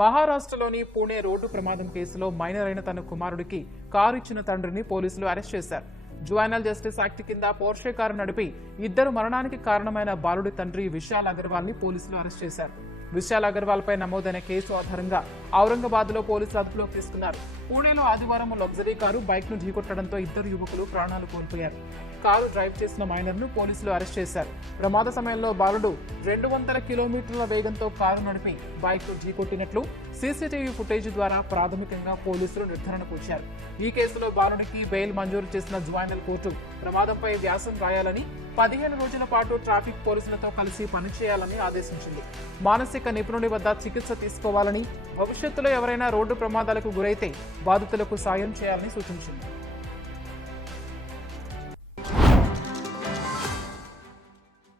మహారాష్ట్రలోని పూణే రోడ్డు ప్రమాదం కేసులో మైనర్ అయిన తన కుమారుడికి కారు ఇచ్చిన తండ్రిని పోలీసులు అరెస్ట్ చేశారు. జువానల్ జస్టిస్ యాక్ట్ కింద పోర్షే కారు నడిపి ఇద్దరు మరణానికి కారణమైన బాలుడి తండ్రి విశాల్ అగర్వాల్ని పోలీసులు అరెస్ట్ చేశారు. విశాల్ అగర్వాల్ పై నమోదైన కేసు ఆధారంగా ఔరంగాబాద్లో పోలీసులు అదుపులోకి తీసుకున్నారు. పూణేలో ఆదివారం లగ్జరీ కారు బైక్ను ఢీకొట్టడంతో ఇద్దరు యువకులు ప్రాణాలు కోల్పోయారు. కారు డ్రైవ్ చేసిన మైనర్ను పోలీసులు అరెస్ట్ చేశారు. ప్రమాద సమయంలో బాలుడు రెండు వందల కిలోమీటర్ల వేగంతో కారు నడిపి బైక్ను ఢీకొట్టినట్లు సీసీటీవీ ఫుటేజ్ ద్వారా ప్రాథమికంగా పోలీసులు నిర్ధారణకు వచ్చారు. ఈ కేసులో బాలుడికి బెయిల్ మంజూరు చేసిన జువైనల్ కోర్టు ప్రమాదంపై వ్యాసం రాయాలని పదిహేను రోజుల పాటు ట్రాఫిక్ పోలీసులతో కలిసి పనిచేయాలని ఆదేశించింది. మానసిక నిపుణుడి వద్ద చికిత్స తీసుకోవాలని భవిష్యత్తులో ఎవరైనా రోడ్డు ప్రమాదాలకు గురైతే బాధితులకు సాయం చేయాలని సూచించింది.